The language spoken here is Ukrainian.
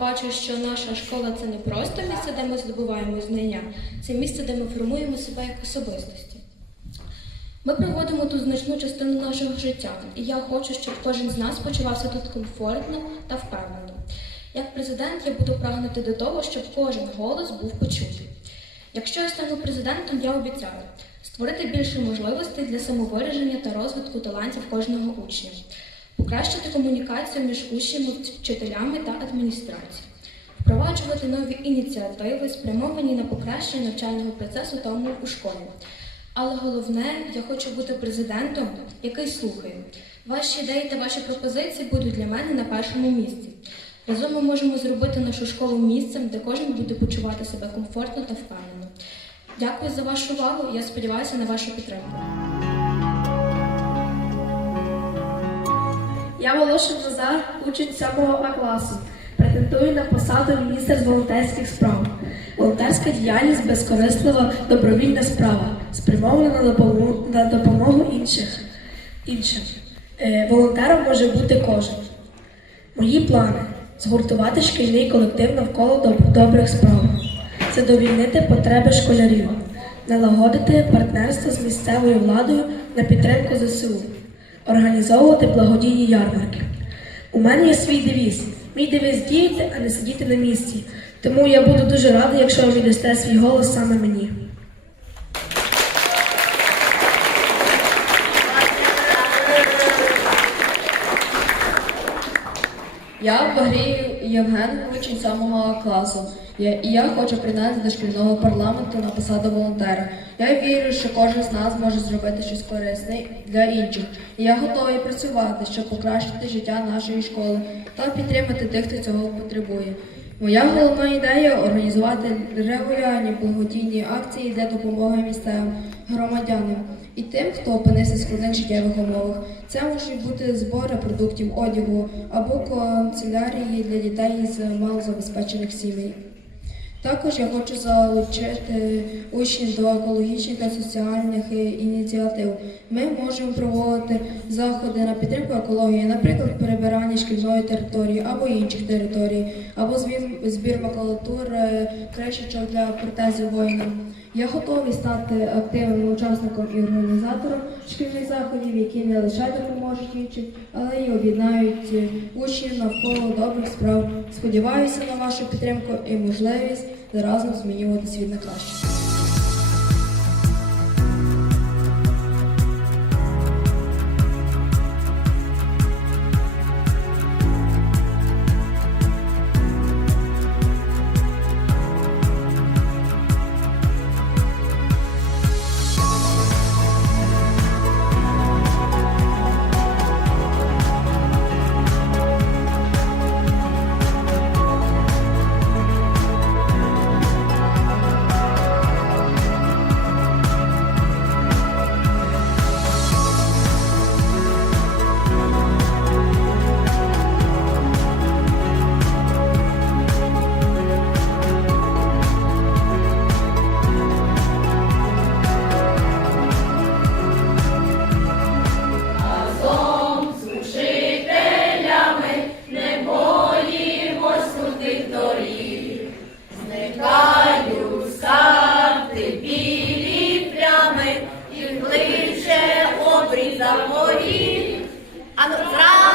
бачу, що наша школа це не просто місце, де ми здобуваємо знання, це місце, де ми формуємо себе як особистості. Ми проводимо тут значну частину нашого життя, і я хочу, щоб кожен з нас почувався тут комфортно та впевнено. Як президент я буду прагнути до того, щоб кожен голос був почутий. Якщо я стану президентом, я обіцяю створити більше можливостей для самовираження та розвитку талантів кожного учня, покращити комунікацію між учнями, вчителями та адміністрацією, впроваджувати нові ініціативи, спрямовані на покращення навчального процесу та умов у школі. Але головне, я хочу бути президентом, який слухає. Ваші ідеї та ваші пропозиції будуть для мене на першому місці. Разом ми можемо зробити нашу школу місцем, де кожен буде почувати себе комфортно та впевнено. Дякую за вашу увагу. Я сподіваюся на вашу підтримку. Я Волошин Назар, учень 7 А класу. Претендую на посаду міністра з волонтерських справ. Волонтерська діяльність безкорислива добровільна справа, спрямована на допомогу, на допомогу інших. іншим. Е, волонтером може бути кожен. Мої плани згуртувати шкільний колектив навколо доб- добрих справ, задовільнити потреби школярів, налагодити партнерство з місцевою владою на підтримку ЗСУ, організовувати благодійні ярмарки. У мене є свій девіз. Мій девіз діяти, а не сидіти на місці. Тому я буду дуже радий, якщо ви віддасте свій голос саме мені. Я Багрій Євген, учень самого класу. Я, і я хочу приєднатися до шкільного парламенту на посаду волонтера. Я вірю, що кожен з нас може зробити щось корисне для інших. І я готовий працювати, щоб покращити життя нашої школи та підтримати тих, хто цього потребує. Моя головна ідея організувати регулярні благодійні акції для допомоги місцевим громадянам і тим, хто опинився в складних життєвих умовах. Це можуть бути збори продуктів одягу або канцелярії для дітей з малозабезпечених сімей. Також я хочу залучити учнів до екологічних та соціальних е, ініціатив. Ми можемо проводити заходи на підтримку екології, наприклад, перебирання шкільної території або інших територій, або збір, збір макулатур, е, кришечок для протезів воїнам. Я готовий стати активним учасником і організатором шкільних заходів, які не лише допоможуть іншим, але й об'єднають учнів навколо добрих справ. Сподіваюся на вашу підтримку і можливість разом змінювати світ на краще. захворів, а ну зразу.